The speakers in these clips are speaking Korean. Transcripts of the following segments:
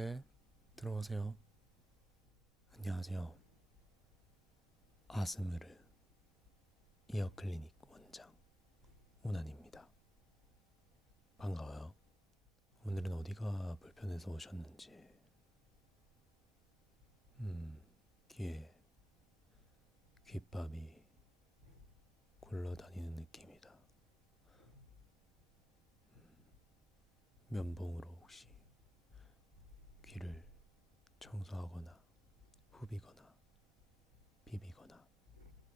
네, 들어오세요. 안녕하세요. 아스무르 이어 클리닉 원장 오난입니다. 반가워요. 오늘은 어디가 불편해서 오셨는지. 음, 귀에 귓밥이 굴러다니는 느낌이다. 음, 면봉으로 혹시 귀를 청소하거나 후비거나 비비거나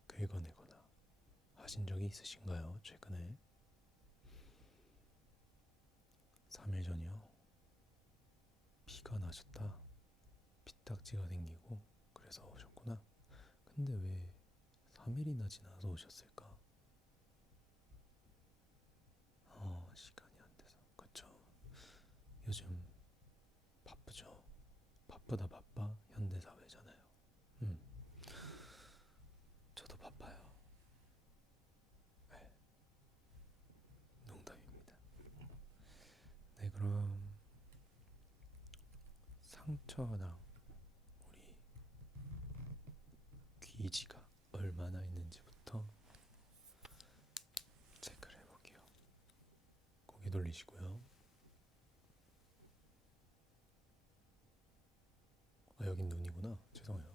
긁어내거나 하신 적이 있으신가요? 최근에? 3일 전이요. 피가 나셨다. 피딱지가 생기고 그래서 오셨구나. 근데 왜 3일이나 지나서 오셨을까? 어, 시간이 안 돼서. 그쵸. 요즘. 바쁘다 바빠 현대 사회잖아요. 음. 저도 바빠요. 네. 농담입니다. 네, 그럼 상처랑 우리 귀지가 얼마나 있는지부터 체크를 해볼게요. 고개 돌리시고요. 아, 여긴 눈이구나. 죄송해요.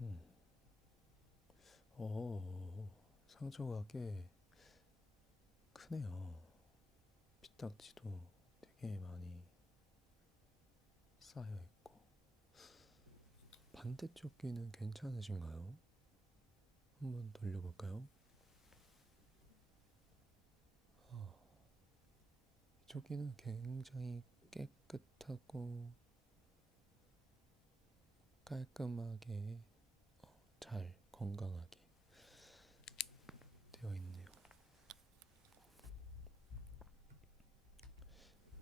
음. 어, 상처가 꽤 크네요. 피딱지도 되게 많이 쌓여 있고. 반대쪽 귀는 괜찮으신가요? 한번 돌려볼까요? 아, 이쪽 귀는 굉장히 깨끗하고 깔끔하게 어, 잘 건강하게 되어 있네요.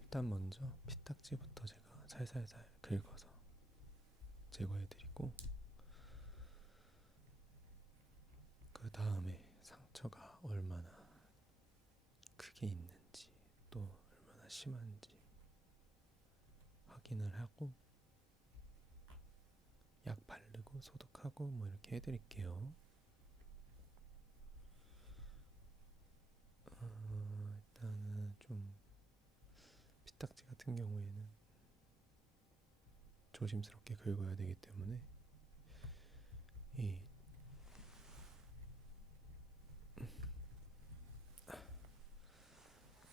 일단 먼저 피딱지부터 제가 살살살 긁어서 제거해드리고 그 다음에 상처가 얼마나 크게 있는지 또 얼마나 심한지 확인을 하고 약 바르고 소독 하고 뭐 이렇게 해드릴게요. 어, 피딱지 같은 경우에는 조심스럽게 긁어야 되기 때문에 이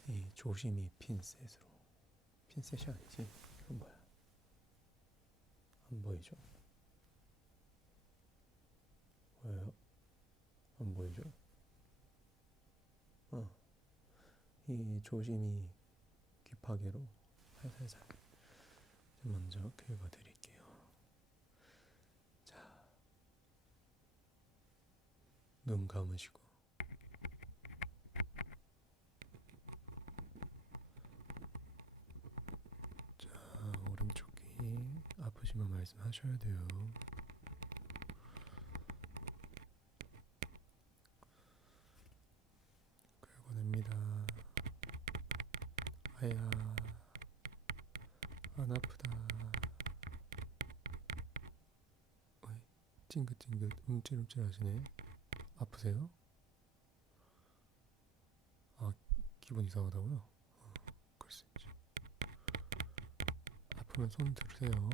이 조심히 핀셋으로 핀셋이 아니지 이건 뭐야 안 보이죠? 왜요? 안 보이죠? 어. 이 조심히 귀파개로 살살살 먼저 긁어드릴게요. 자, 눈 감으시고 자, 오른쪽 귀 아프시면 말씀하셔야 돼요. 긁어냅니다. 아야, 안 아프다. 어이, 찡긋찡긋 움찔움찔 하시네. 아프세요? 아, 기분 이상하다고요? 어, 있지. 아프면 손 들으세요.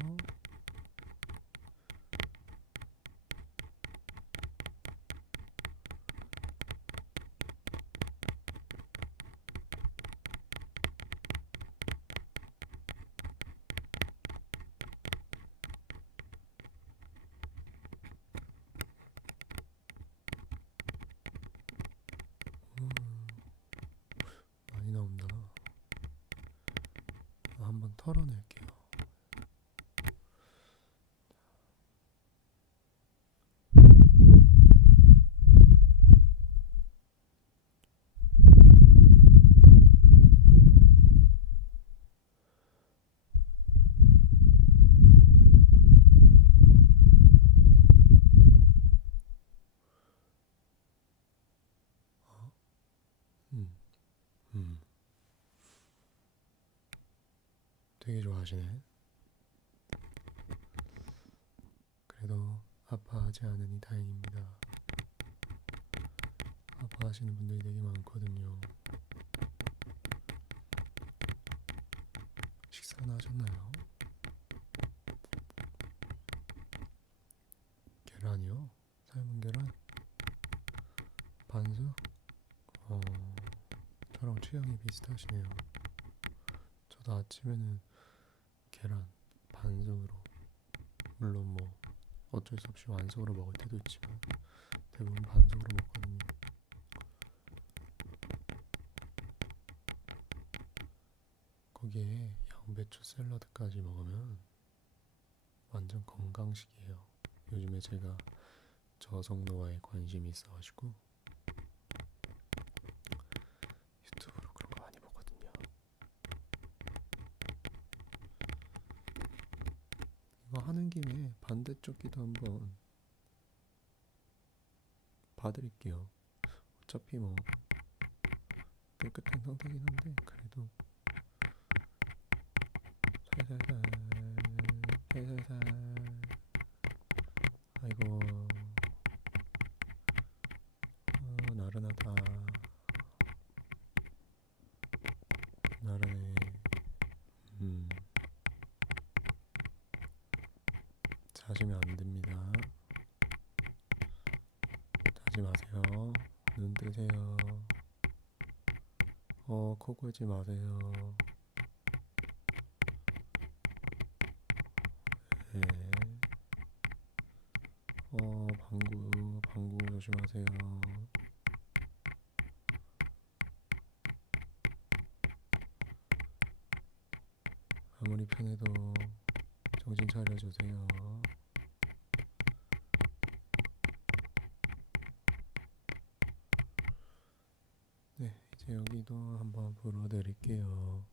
음, 많이 나온다. 아, 한번 털어낼게요. 음, 음. 되게 좋아하시네. 그래도 아파하지 않으니 다행입니다. 아파하시는 분들이 되게 많거든요. 식사는 하셨나요? 계란이요? 삶은 계란? 반숙? 어, 저랑 취향이 비슷하시네요. 저도 아침에는 계란 반숙으로 물론 뭐 어쩔 수 없이 완숙으로 먹을 때도 있지만 대부분 반숙으로 먹거든요. 거기에 양배추 샐러드까지 먹으면 완전 건강식이에요. 요즘에 제가 저속노화에 관심이 있어가지고 유튜브로 그런 거 많이 보거든요. 이거 하는 김에 반대쪽 기도 한번 봐드릴게요. 어차피 뭐 깨끗한 상태긴 한데 그래도 살살살 살살살. 아이고. 어, 나른하다 나른해 음 자시면 안 됩니다 자지 마세요 눈 뜨세요 어 코 골지 마세요 네. 어, 방구, 방구 조심하세요. 아무리 편해도 정신 차려주세요. 네, 이제 여기도 한번 불어드릴게요.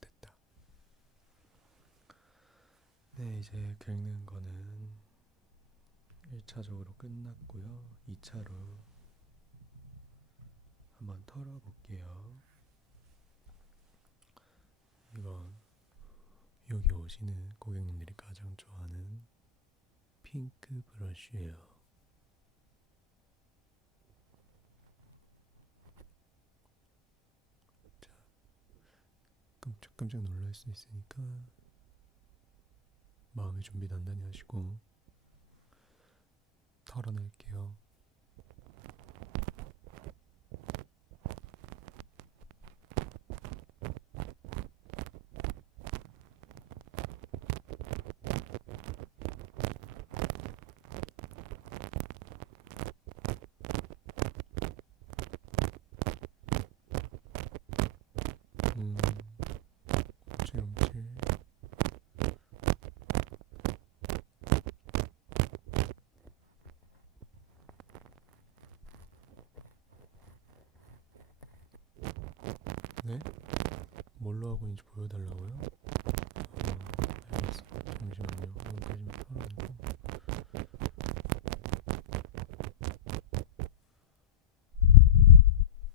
됐다. 긁는 거는 1차적으로 끝났고요. 2차로 한번 털어볼게요. 이건 여기 오시는 고객님들이 가장 좋아하는 핑크 브러쉬예요. 자, 끔찍끔찍 놀랄 수 있으니까 마음의 준비 단단히 하시고 털어낼게요. 음, 움찔움찔. 네? 뭘로 하고 있는지 보여달라고요? 아, 알겠습니다. 잠시만요. 여기까지만 털어내고.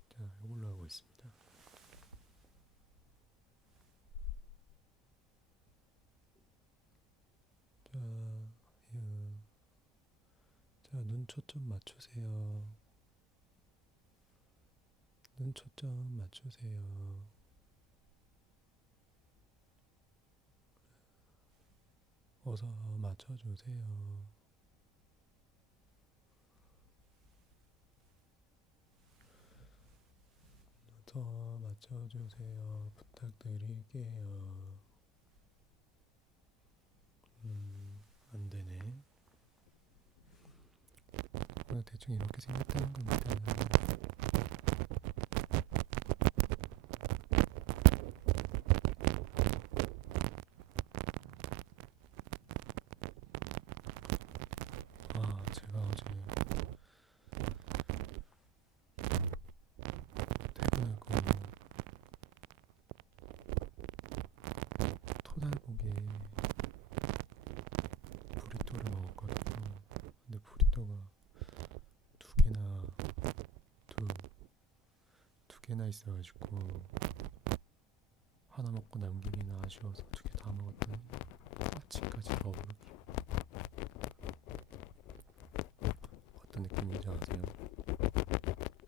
자, 이걸로 하고 있습니다. 자, 유. 자, 눈 초점 맞추세요. 눈 초점 맞추세요. 어서 맞춰주세요. 더 맞춰주세요. 부탁드릴게요. 음, 안 되네. 어, 대충 이렇게 생겼다는 겁니다. 아, 제가 어제 저녁에 브리또를 먹었거든요. 근데 브리또가 두 개나 두, 두 개나 있어가지고 하나 먹고 남기기는 아쉬워서 두 개 다 먹었더니 아침까지 더부르기 어떤 느낌인지 아세요?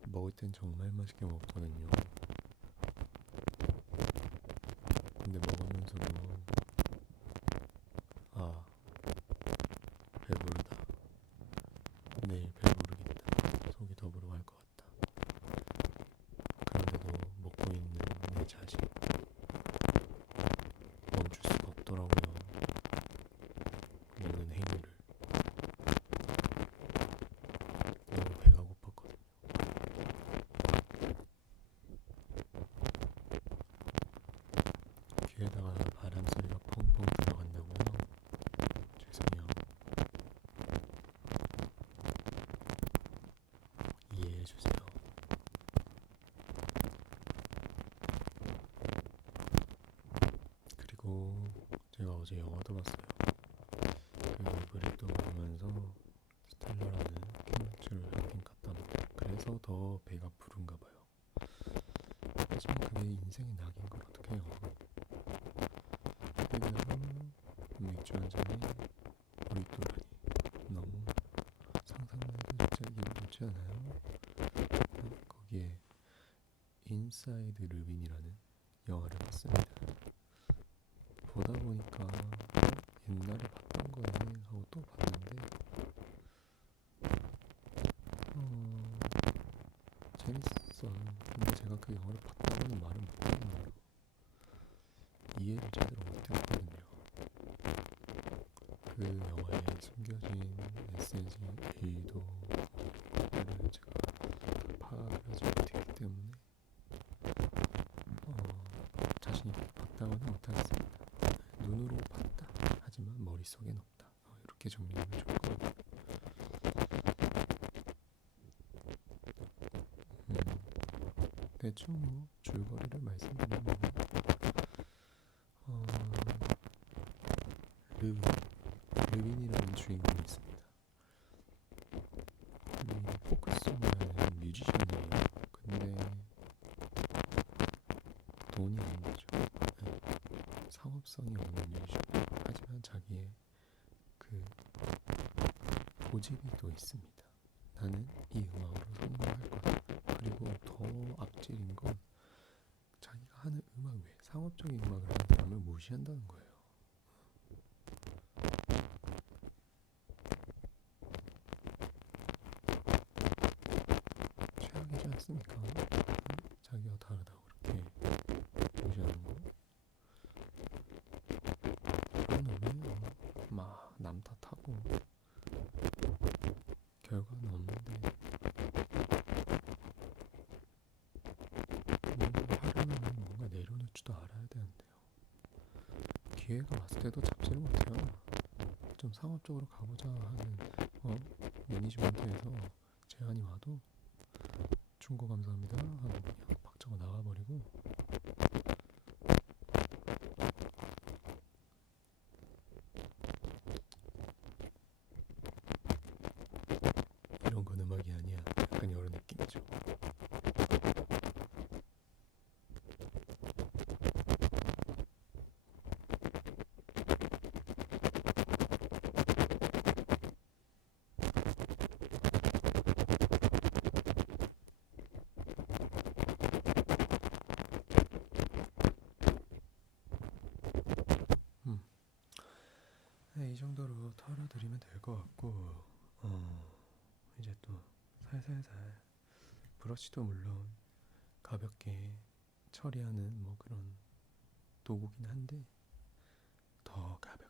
먹을 땐 정말 맛있게 먹거든요. 근데 먹으면서도 아 배부르다 내일 배부르겠다 속이 더부러갈 것 같다 그런데도 먹고 있는 내 자식 멈출 수가 없더라고요 먹는 행위를 너무 배가 고팠거든요 귀에다가 바람 소리가 펑펑 들어간다고요? 죄송해요. 이해해 주세요. 그리고 제가 어제 영화도 봤어요. 그 브릭도 보면서 스텔라라는 캔맥주를 한캔 갖다 놨다. 그래서 더 배가 부른가 봐요. 하지만 그게 인생의 낙인 걸 어떡해요. 그냥 맥주 한 잔에 브리또라니 너무 상상만 해도 진짜 기분 좋지 않아요? 거기에 인사이드 르빈이라는 영화를 봤습니다. 보니까 어? 옛날에 봤던 거네 하고 또 봤는데 어, 재밌었어요. 근데 제가 그 영화를 봤다고는 말을 못하겠네요. 이해를 제대로 못했거든요. 그 영화에 숨겨진 메시지 의도 를 제가 파악을 하지 못했기 때문에 어, 자신이 봤다고는 못하겠습니다. 눈으로 봤다. 하지만 머릿속엔 없다. 어, 이렇게 정리하면 좋을 것 같아요. 음, 대충 뭐 줄거리를 말씀드리면 어, 르빈, 르빈이라는 주인공이 있습니다. 이 포크송이라는 뮤지션이에요. 근데 돈이 안 되죠. 네. 상업성이 없는 뮤지션. 하지만 자기의 그 고집이 또 있습니다. 나는 이 음악으로 성공할 거다. 그리고 더 앞질인 건 자기가 하는 음악 외에 상업적인 음악을 하는 사람을 무시한다는 거예요. 최악이지 않습니까? 응? 자기가 다르다고 그렇게 무시하는 거. 그런 놈이에요. 막 남 탓하고 결과는 없는데 뭔가 하려면 뭔가 내려놓을 줄도 알아야 되는데요. 기회가 왔을 때도 잡지를 못해요. 좀 상업적으로 가보자 하는 어 매니지먼트에서 제안이 와도 충고 감사합니다 그냥 네, 이 정도로 털어드리면 될 것 같고 어, 이제 또 살살살 브러쉬도 물론 가볍게 처리하는 뭐 그런 도구긴 한데 더 가볍게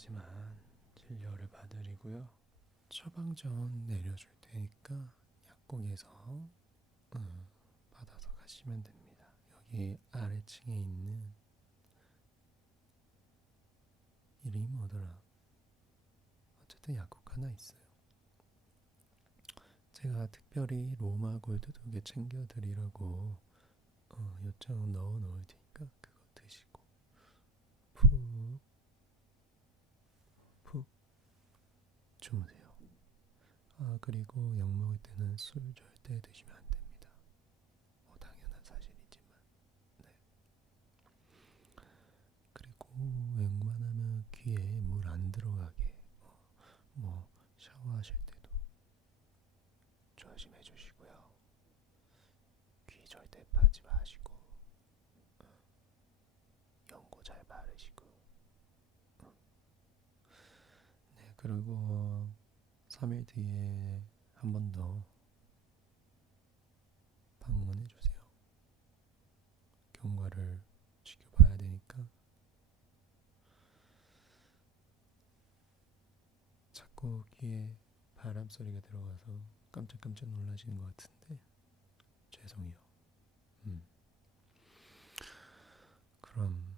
이렇게까지만 진료를 봐드리고요. 처방전 내려줄 테니까 약국에서 음, 받아서 가시면 됩니다. 여기 아래층에 있는 이름이 뭐더라? 어쨌든 약국 하나 있어요. 제가 특별히 로마 골드 두 개 챙겨드리려고 어, 요청 넣어 놓을 테니까 그거 드시고 푹푹 주무세요. 아 그리고 약 먹을 때는 술 절대 드시면 안 됩니다. 뭐 당연한 사실이지만 네. 그리고 웬만하면 귀에 물 안 들어가게 어, 뭐 샤워하실 때도 조심해 주시고요. 귀 절대 파지 마시고 어, 연고 잘 바르시고 어. 네 그리고 3일 뒤에 한 번 더 방문해 주세요. 경과를 지켜봐야 되니까 자꾸 귀에 바람 소리가 들어가서 깜짝깜짝 놀라시는 것 같은데 죄송해요. 음. 그럼